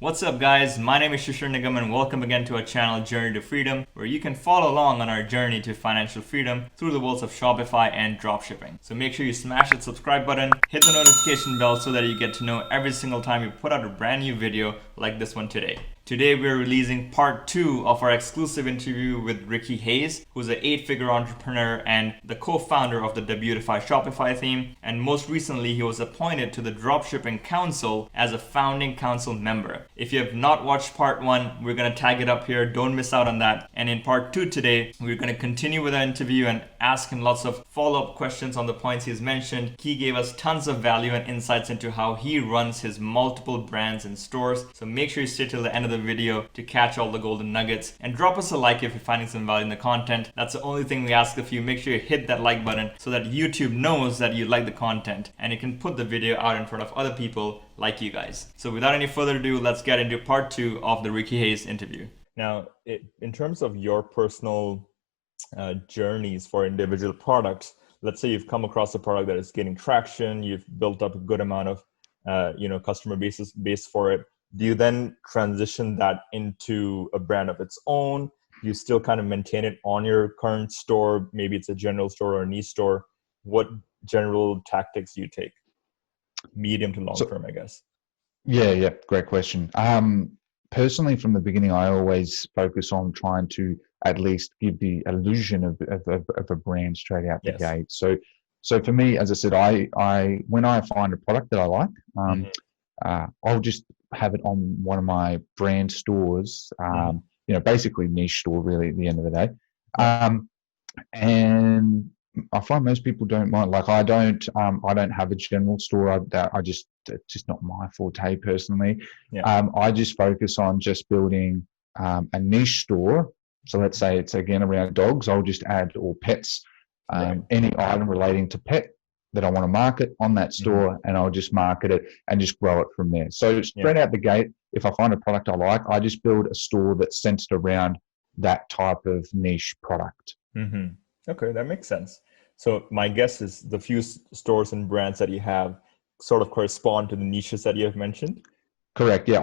What's up, guys? My name is Shishir Nigam, and welcome again to our channel Journey to Freedom, where you can follow along on our journey to financial freedom through the worlds of Shopify and dropshipping. So make sure you smash that subscribe button, hit the notification bell so that you get to know every single time we put out a brand new video like this one today. Today we're releasing part 2 of our exclusive interview with Ricky Hayes, who's an 8-figure entrepreneur and the co-founder of the Debutify Shopify theme, and most recently he was appointed to the Dropshipping Council as a founding council member. If you have not watched part 1, we're going to tag it up here, don't miss out on that. And in part 2 today, we're going to continue with our interview and ask him lots of follow-up questions on the points he's mentioned. He gave us tons of value and insights into how he runs his multiple brands and stores, so make sure you stay till the end of the video to catch all the golden nuggets, and drop us a like if you're finding some value in the content. That's the only thing we ask of you. Make sure you hit that like button so that YouTube knows that you like the content and it can put the video out in front of other people like you guys. So without any further ado, let's get into part 2 of the Ricky Hayes interview. Now, in terms of your personal journeys for individual products, let's say you've come across a product that is gaining traction, you've built up a good amount of customer base for it. Do you then transition that into a brand of its own? Do you still kind of maintain it on your current store? Maybe it's a general store or a niche store. What general tactics do you take? Medium to long term, I guess. Yeah, great question. Personally, from the beginning, I always focus on trying to at least give the illusion of a brand straight out the gate. So for me, as I said, I when I find a product that I like, I'll just have it on one of my brand stores, basically niche store really at the end of the day. And I find most people don't mind. Like I don't have a general store. It's just not my forte personally. I just focus on just building a niche store. So let's say it's again around dogs. I'll just add or pets, any item relating to pet that I want to market on that store, and I'll just market it and just grow it from there. So straight out the gate, if I find a product I like, I just build a store that's centered around that type of niche product. Okay, that makes sense. So my guess is the few stores and brands that you have sort of correspond to the niches that you have mentioned. Correct. Yeah,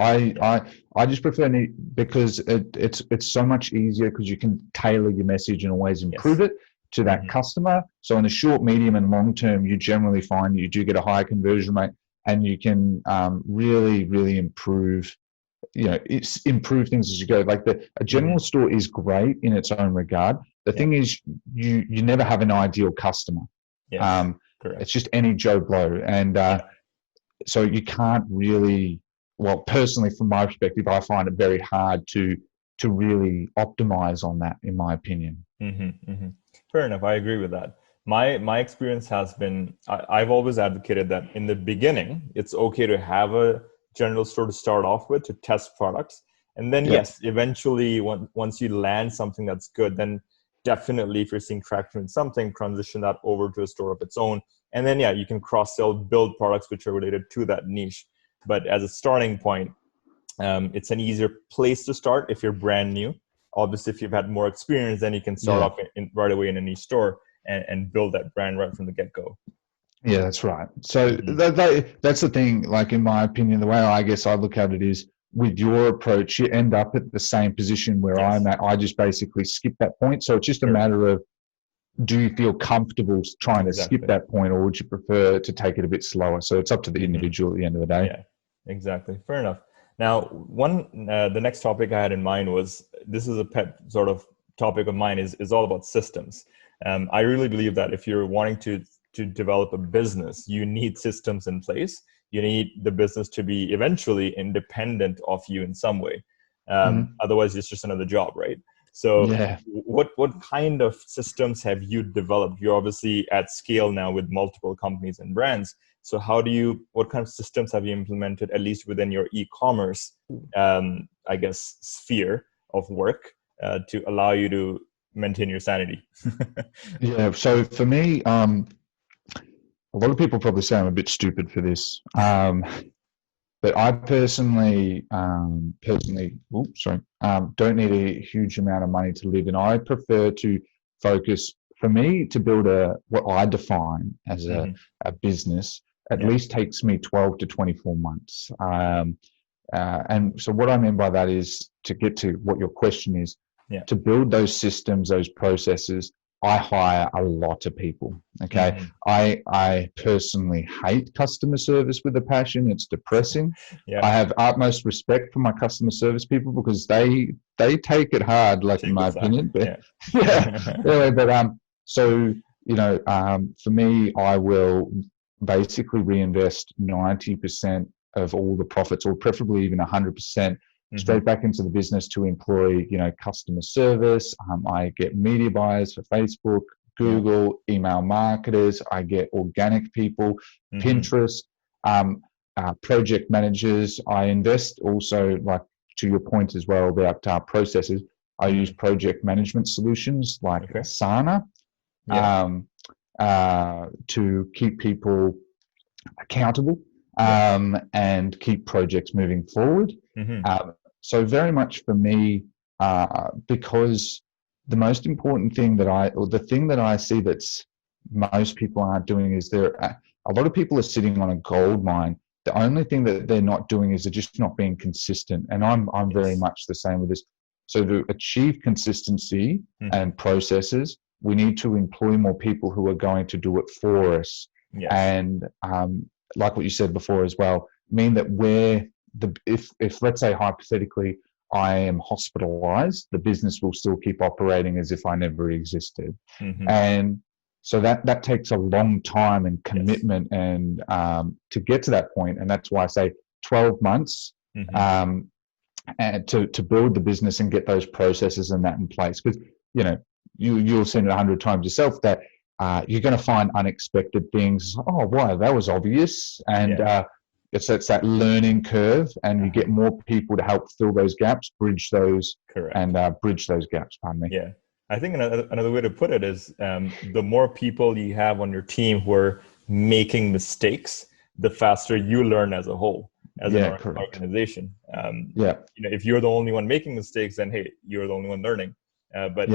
I just prefer because it's so much easier because you can tailor your message and always improve it to that customer. So in the short, medium, and long term, you generally find you do get a higher conversion rate, and you can really improve. Improve things as you go. Like a general store is great in its own regard. The thing is, you never have an ideal customer. It's just any Joe Blow, and so you can't really. Well, personally, from my perspective, I find it very hard to really optimize on that, in my opinion. Fair enough. I agree with that. My experience has been, I've always advocated that in the beginning, it's okay to have a general store to start off with to test products. And then, yes, eventually, once you land something that's good, then definitely if you're seeing traction in something, transition that over to a store of its own. And then, you can cross-sell, build products which are related to that niche. But as a starting point, it's an easier place to start if you're brand new. Obviously, if you've had more experience, then you can start off right away in a niche store and build that brand right from the get-go. Yeah, that's right. So that's the thing. Like in my opinion, the way I guess I look at it is, with your approach, you end up at the same position where I'm at. I just basically skip that point. So it's just a matter of, do you feel comfortable trying to skip that point, or would you prefer to take it a bit slower? So it's up to the individual at the end of the day. Yeah, exactly. Fair enough. Now, the next topic I had in mind was, this is a pet sort of topic of mine, is all about systems. I really believe that if you're wanting to develop a business, you need systems in place. You need the business to be eventually independent of you in some way. Otherwise, it's just another job, right? So what kind of systems have you developed? You're obviously at scale now with multiple companies and brands. So what kind of systems have you implemented, at least within your e-commerce, sphere of work, to allow you to maintain your sanity? So for me, a lot of people probably say I'm a bit stupid for this. But I personally, don't need a huge amount of money to live, and I prefer to focus. For me, to build what I define as a business, at least takes me 12 to 24 months. And so what I mean by that is, to get to what your question is, Yeah. to build those systems, those processes, I hire a lot of people. Okay. Mhm. I personally hate customer service with a passion. It's depressing. Yeah. I have utmost respect for my customer service people because they take it hard, like in Take my the time. opinion. But Yeah. yeah, anyway, but so for me, I will basically reinvest 90% of all the profits, or preferably even 100%, straight back into the business to employ, customer service. I get media buyers for Facebook, Google, email marketers. I get organic people, Pinterest, project managers. I invest also, like to your point as well about processes. I use project management solutions like Asana to keep people accountable and keep projects moving forward. So very much for me, because the most important thing or the thing that I see that's most people aren't doing is a lot of people are sitting on a gold mine. The only thing that they're not doing is they're just not being consistent. And I'm very much the same with this. So to achieve consistency and processes, we need to employ more people who are going to do it for us. And like what you said before as well, mean that if let's say hypothetically I am hospitalized, the business will still keep operating as if I never existed. And so that takes a long time and commitment and to get to that point. And that's why I say 12 months and to build the business and get those processes and that in place. Because you'll seen it 100 times yourself that you're going to find unexpected things. Oh, wow, that was obvious. And it's that learning curve, and you get more people to help fill those gaps, bridge those gaps. Pardon me. Yeah. I think another way to put it is the more people you have on your team who are making mistakes, the faster you learn as a whole, as an organization. If you're the only one making mistakes, then hey, you're the only one learning. But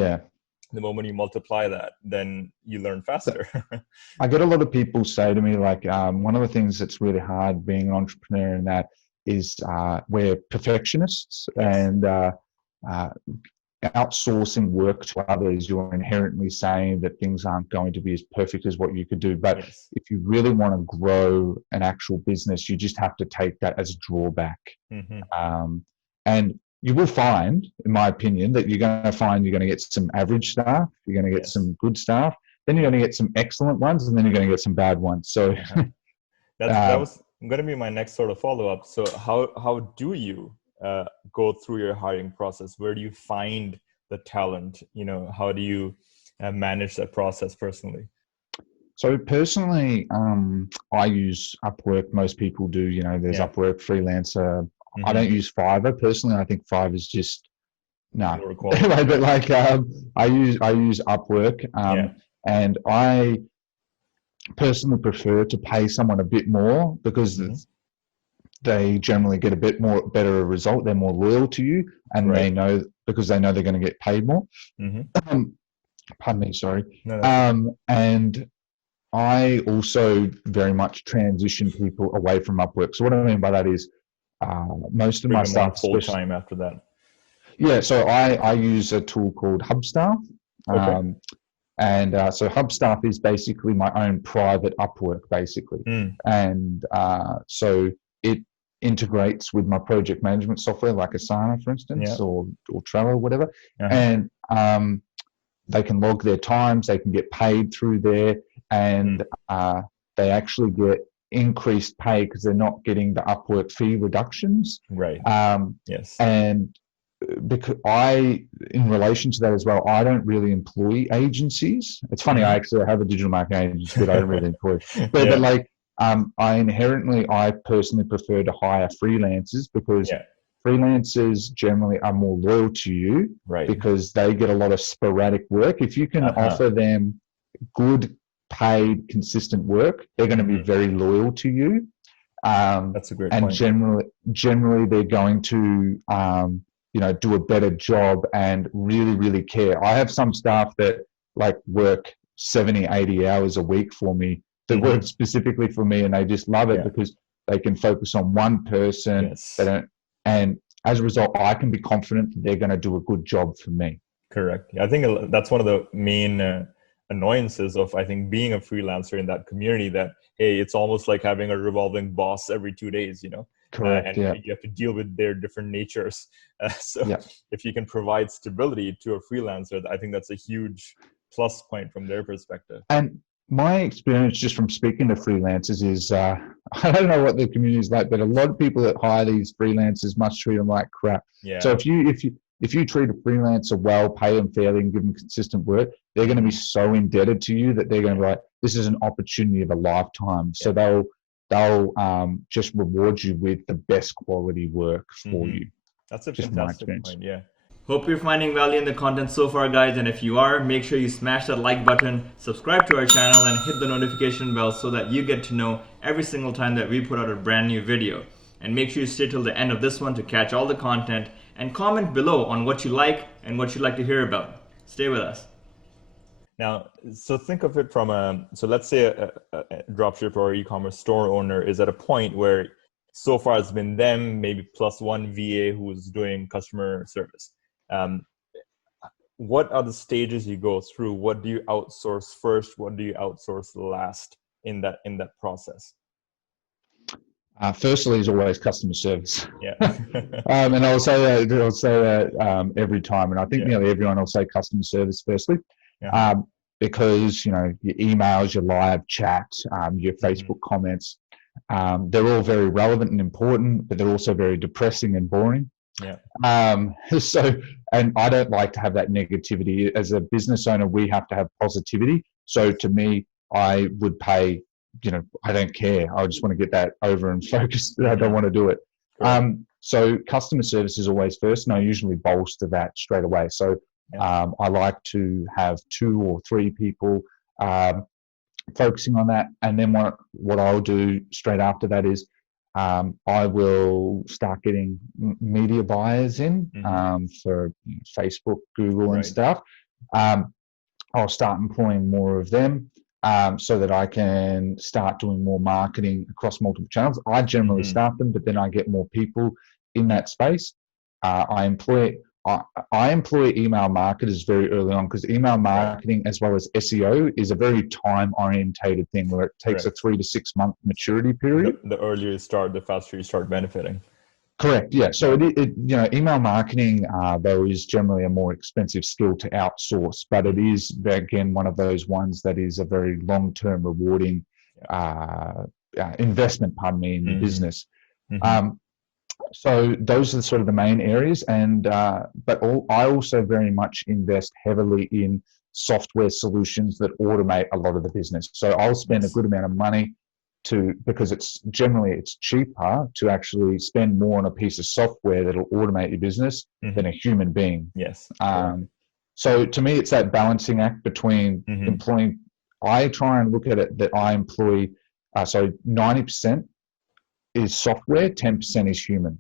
the moment you multiply that, then you learn faster. I get a lot of people say to me, like, one of the things that's really hard being an entrepreneur in that is we're perfectionists and outsourcing work to others. You're inherently saying that things aren't going to be as perfect as what you could do. But if you really want to grow an actual business, you just have to take that as a drawback. And you will find, in my opinion, that you're going to get some average staff, you're going to get some good staff, then you're going to get some excellent ones, and then you're going to get some bad ones. So that was going to be my next sort of follow-up. So how do you go through your hiring process? Where do you find the talent? How do you manage that process personally? So personally, I use Upwork. Most people do. There's Upwork, Freelancer. I don't use Fiverr personally. I think Fiverr is just no. Anyway, but like I use Upwork, and I personally prefer to pay someone a bit more because they generally get a bit more better result. They're more loyal to you, and they know they're going to get paid more. Pardon me, sorry. And I also very much transition people away from Upwork. So what I mean by that is most of my staff full time after that. Yeah, so I use a tool called Hubstaff. And so Hubstaff is basically my own private Upwork, basically. And so it integrates with my project management software like Asana, for instance, or Trello, whatever. And they can log their times, they can get paid through there, and they actually get increased pay because they're not getting the Upwork fee reductions. And because in relation to that as well, I don't really employ agencies. It's funny, I have a digital marketing agency that I don't really employ. But like, I personally prefer to hire freelancers because freelancers generally are more loyal to you because they get a lot of sporadic work. If you can offer them good paid consistent work, they're going to be very loyal to you. That's a great point. And generally they're going to do a better job and really, really care. I have some staff that like work 70, 80 hours a week for me, that work specifically for me, and they just love it because they can focus on one person. And as a result, I can be confident that they're going to do a good job for me. Correct. I think that's one of the main annoyances of, I think, being a freelancer in that community, that, hey, it's almost like having a revolving boss every 2 days, Correct. and Yeah. you have to deal with their different natures. So Yeah. if you can provide stability to a freelancer, I think that's a huge plus point from their perspective. And my experience just from speaking to freelancers is, I don't know what the community is like, but a lot of people that hire these freelancers must treat them like crap. Yeah. So if you treat a freelancer well, pay them fairly, and give them consistent work, they're going to be so indebted to you that they're going to be like, this is an opportunity of a lifetime. So they'll just reward you with the best quality work for you. That's a just fantastic point. Yeah. Hope you're finding value in the content so far, guys. And if you are, make sure you smash that like button, subscribe to our channel, and hit the notification bell so that you get to know every single time that we put out a brand new video. And make sure you stay till the end of this one to catch all the content, and comment below on what you like and what you'd like to hear about. Stay with us. Now, so think of it from so let's say a dropshipper or e-commerce store owner is at a point where so far it's been them, maybe plus one VA who's doing customer service. What are the stages you go through? What do you outsource first? What do you outsource last in that process? Firstly, is always customer service. Yeah. And I'll say that every time, and I think nearly everyone will say customer service firstly, because your emails, your live chat, your Facebook comments, they're all very relevant and important, but they're also very depressing and boring. Yeah. So, and I don't like to have that negativity. As a business owner, we have to have positivity. So to me, I would pay, I don't care. I just want to get that over and focused. I don't want to do it. So customer service is always first, and I usually bolster that straight away. So I like to have 2 or 3 people focusing on that. And then what I'll do straight after that is I will start getting media buyers in for Facebook, Google, and stuff. I'll start employing more of them so that I can start doing more marketing across multiple channels. I generally start them, but then I get more people in that space. I employ email marketers very early on, because email marketing as well as SEO is a very time-orientated thing where it takes a 3 to 6 month maturity period. The earlier you start, the faster you start benefiting. Correct. Yeah. So email marketing though is generally a more expensive skill to outsource, but it is again one of those ones that is a very long-term rewarding investment. In the business. So those are sort of the main areas, and but I also very much invest heavily in software solutions that automate a lot of the business. So I'll spend a good amount of money because it's cheaper to actually spend more on a piece of software that'll automate your business than a human being. Yes. So to me, it's that balancing act between employing. I try and look at it that I employ. 90% is software, 10% is human.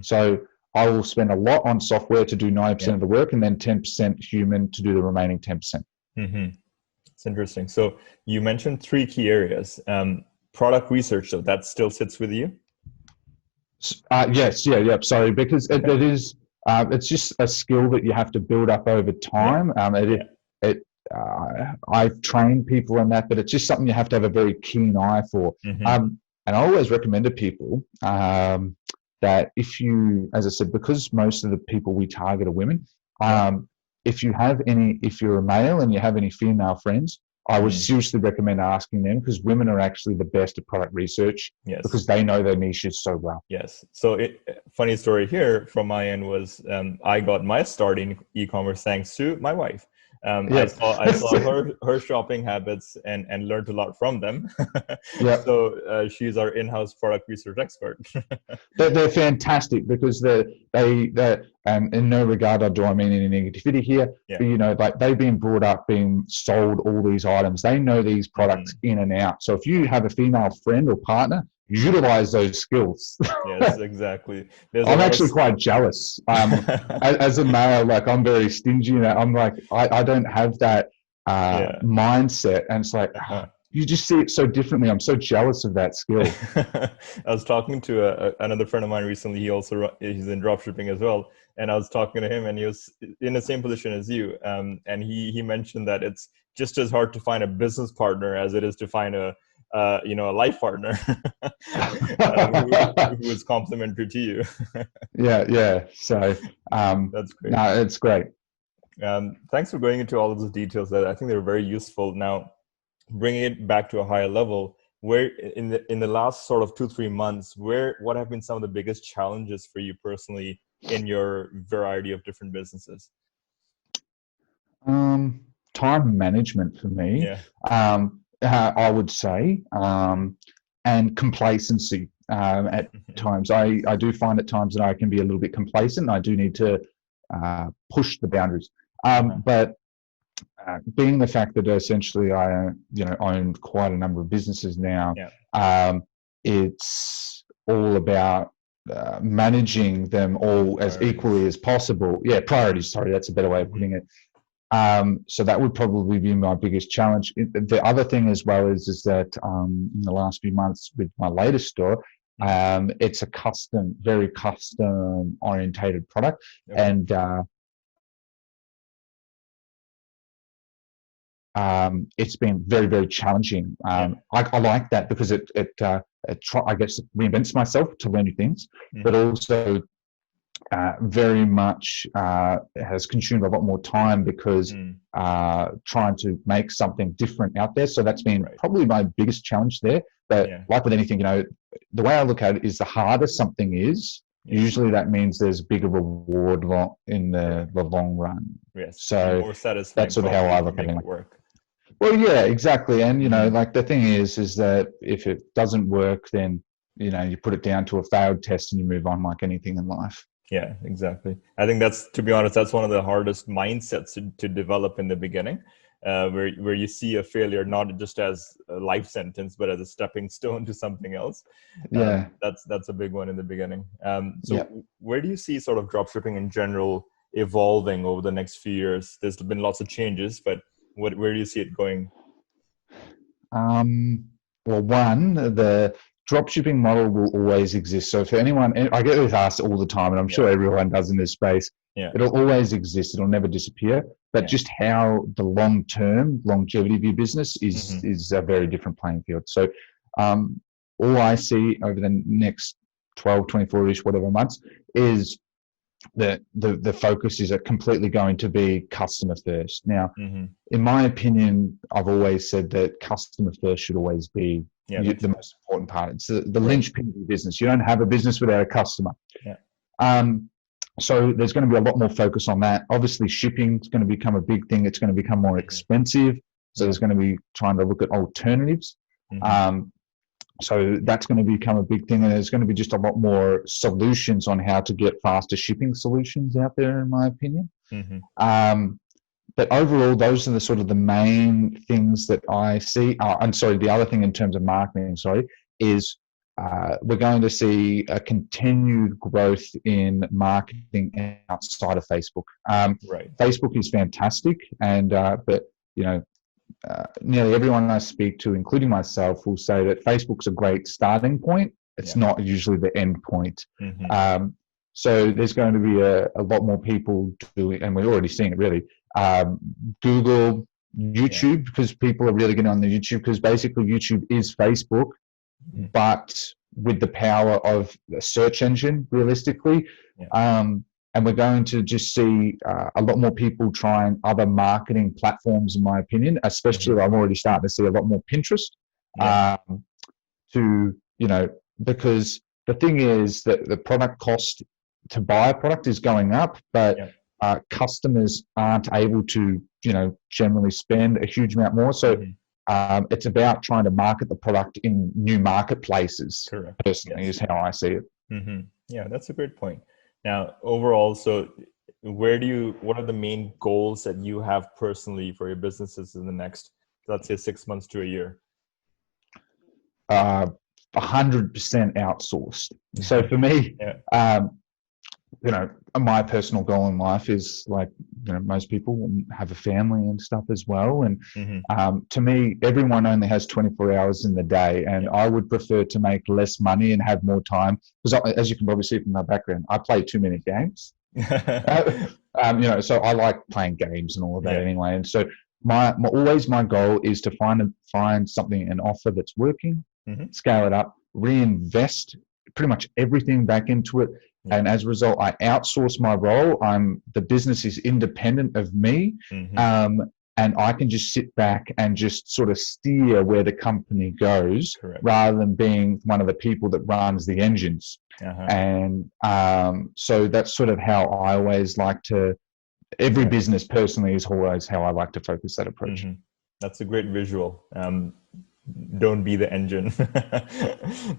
So I will spend a lot on software to do 90% of the work, and then 10% human to do the remaining 10%. It's interesting. So you mentioned 3 key areas. Product research, so that still sits with you? Yes. Yeah. Sorry, because it is. It's just a skill that you have to build up over time. I've trained people in that, but it's just something you have to have a very keen eye for. And I always recommend to people that if you, as I said, because most of the people we target are women, if you're a male and you have any female friends, I would seriously recommend asking them, because women are actually the best at product research because they know their niches so well. Yes. So funny story here from my end was I got my start in e-commerce thanks to my wife. I saw her shopping habits and learned a lot from them. So she's our in-house product research expert. They're fantastic, because and in no regard do I mean any negativity here, but like they've been brought up being sold all these items. They know these products in and out. So if you have a female friend or partner, utilize those skills. Yes, exactly. I'm actually quite jealous. As a male, like I'm very stingy in that. I'm like, I don't have that mindset, and it's like, you just see it so differently. I'm so jealous of that skill. I was talking to another friend of mine recently. He's in dropshipping as well, and I was talking to him, and he was in the same position as you. And he mentioned that it's just as hard to find a business partner as it is to find a a life partner who is complementary to you. Yeah. So That's great. no, it's great. Thanks for going into all of those details. That I think they're very useful. Now, bringing it back to a higher level, where in the last sort of 2-3 months, what have been some of the biggest challenges for you personally in your variety of different businesses? Time management for me, Yeah. I would say, and complacency. At times, I do find at times that I can be a little bit complacent. I do need to push the boundaries. But being the fact that essentially I own quite a number of businesses now, it's all about managing them all as equally as possible. Yeah, priorities. Sorry, that's a better way of putting it. So that would probably be my biggest challenge. The other thing as well is that in the last few months with my latest store, it's a very custom orientated product, and it's been very, very challenging. I like that because it I guess reinvents myself to learn new things, but also very much has consumed a lot more time because trying to make something different out there. So that's been probably my biggest challenge there. But like with anything, the way I look at it is the harder something is, usually that means there's a bigger reward in the long run. Yes. So more satisfying. That's sort of how I look at it. Work. Well, yeah, exactly. And, like the thing is that if it doesn't work, then, you put it down to a failed test and you move on like anything in life. Yeah, exactly. I think to be honest, that's one of the hardest mindsets to develop in the beginning, where you see a failure not just as a life sentence, but as a stepping stone to something else. Yeah. That's a big one in the beginning. Where do you see sort of dropshipping in general evolving over the next few years? There's been lots of changes, but where do you see it going? Well, one, the dropshipping model will always exist. So for anyone, I get this asked all the time, and I'm sure everyone does in this space, it'll always exist. It'll never disappear. But just how the long-term longevity of your business is a very different playing field. So all I see over the next 12, 24-ish, whatever months, is that the focus is completely going to be customer first. Now, in my opinion, I've always said that customer first should always be the most important part. It's the linchpin of your business. You don't have a business without a customer. So there's going to be a lot more focus on that. Obviously, shipping is going to become a big thing. It's going to become more expensive. So there's going to be trying to look at alternatives. So that's going to become a big thing, and there's going to be just a lot more solutions on how to get faster shipping solutions out there, in my opinion. But overall, those are the sort of the main things that I see. The other thing in terms of marketing, is we're going to see a continued growth in marketing outside of Facebook. Facebook is fantastic, but nearly everyone I speak to, including myself, will say that Facebook's a great starting point. It's not usually the end point. So there's going to be a lot more people doing, and we're already seeing it really, Google, YouTube, because people are really getting on the YouTube, because basically YouTube is Facebook, but with the power of a search engine, realistically. And we're going to just see a lot more people trying other marketing platforms, in my opinion, especially I'm already starting to see a lot more Pinterest because the thing is that the product cost to buy a product is going up, but customers aren't able to, generally spend a huge amount more. So it's about trying to market the product in new marketplaces. Correct. Personally, is how I see it. Yeah, that's a great point. Now, overall, so what are the main goals that you have personally for your businesses in the next, let's say, 6 months to a year? 100% outsourced. So for me, you know, my personal goal in life is like, you know, most people have a family and stuff as well. And to me, everyone only has 24 hours in the day, and I would prefer to make less money and have more time. Because as you can probably see from my background, I play too many games. You know, so I like playing games and all of that anyway. And so always my goal is to find something, an offer that's working, scale it up, reinvest pretty much everything back into it. And as a result, I outsource my role. The business is independent of me. And I can just sit back and just sort of steer where the company goes, rather than being one of the people that runs the engines. And so that's sort of how I always like to, every business personally is always how I like to focus that approach. That's a great visual. Don't be the engine.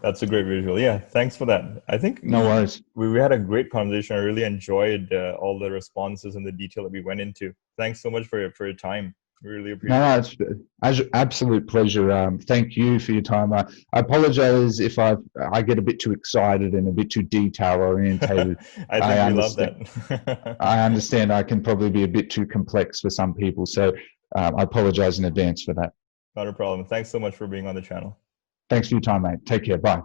That's a great visual. Yeah, thanks for that. I think no worries. We had a great conversation. I really enjoyed all the responses and the detail that we went into. Thanks so much for your time. We really appreciate it. No, it's an absolute pleasure. Thank you for your time. I apologize if I get a bit too excited and a bit too detail orientated. I think we love that. I understand I can probably be a bit too complex for some people. So I apologize in advance for that. Not a problem. Thanks so much for being on the channel. Thanks for your time, mate. Take care. Bye.